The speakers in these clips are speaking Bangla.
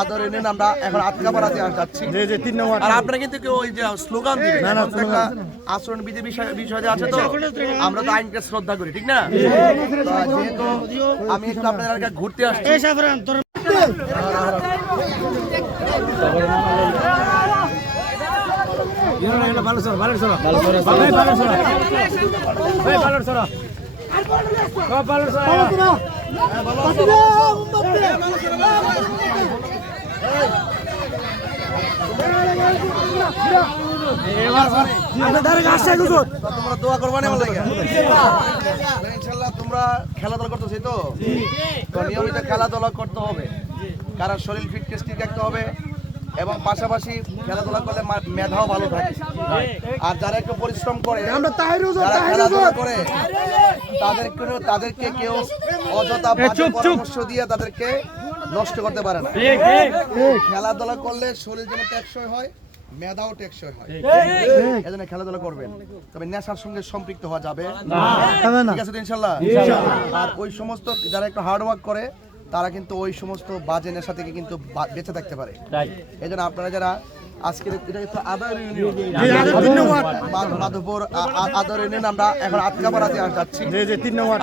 আদরে নিন আমরা এখন আটকাপাড়াতে যাচ্ছি আর আপনারা কিন্তু কেউ ওই যে স্লোগান দিবেন আচরণ বিধি বিষয় আছে তো আমরা তো আইনকে শ্রদ্ধা করি ঠিক না যেহেতু আমি একটু আপনাদের এলাকায় ঘুরতে আসছি তোমরা দোয়া করবা না ইনশাল্লাহ তোমরা খেলাধুলা করতেছি তো নিয়মিত খেলাধুলা করতে হবে কারণ শরীর ফিটনেস ঠিক রাখতে হবে এবং পাশাপাশি খেলাধুলা করলে মেধাও ভালো থাকে আর যারা একটু পরিশ্রম করে যারা খেলাধুলা করে তাদেরকে কেউ অযথা পরামর্শ দিয়ে তাদেরকে নষ্ট করতে পারে না খেলাধুলা করলে শরীর যেন টেকসই হয় মেধাও টেকসই হয় এজন্য খেলাধুলা করবেন তবে নেশার সঙ্গে সম্পৃক্ত হওয়া যাবে না ঠিক আছে ইনশাআল্লাহ আর ওই সমস্ত যারা একটু হার্ড ওয়ার্ক করে তারা কিন্তু ওই সমস্ত বাজে নেশা থেকে কিন্তু বেঁচে থাকতে পারে এজন্য আপনারা যারা আজকের এটা একটু মাধবপুর আদর ইউনিয়ন আমরা এখন আটকাপাড়াতে যাচ্ছি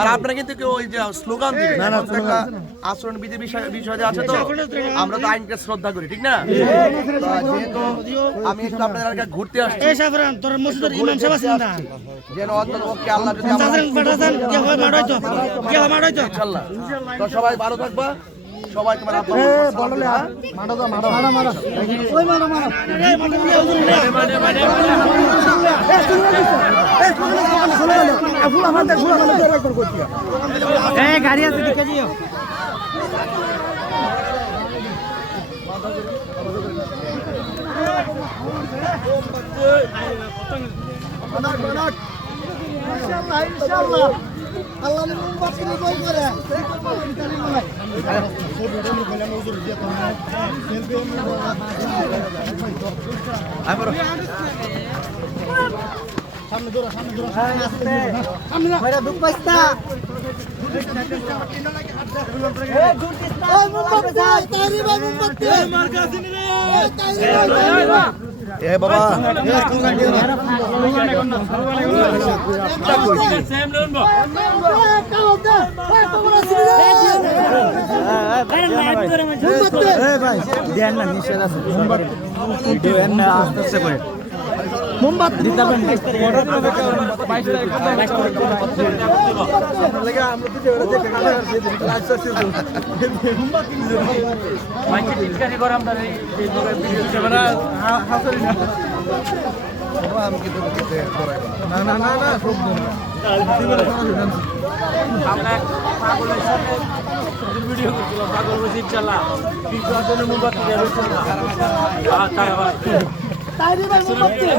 আর আপনারা কিন্তু কেউ ওই যে স্লোগান দিবেন আচরণ বিধি বিষয় আছে তো আমরা তো আইনকে শ্রদ্ধা করি ঠিক না যেহেতু আমি একটু আপনাদের এলাকায় ঘুরতে আসছি যেন অন্ততপক্ষে আল্লাহ যদি ইনশাআল্লাহ তো সবাই ভালো থাকবা সবাই তোমার গাড়ি আছে ইনশাআল্লাহ আল্লাহ মুবারক কই করে সামনে দৌড়া সামনে ভাইরা দুঃখ পাইছ না ওই মুবারক তাইরি ভাই মুবারক মার কাছে নি রে তাইরি ভাই এ বাবা মোমবাতি তাইরি ভাই মোমবাতি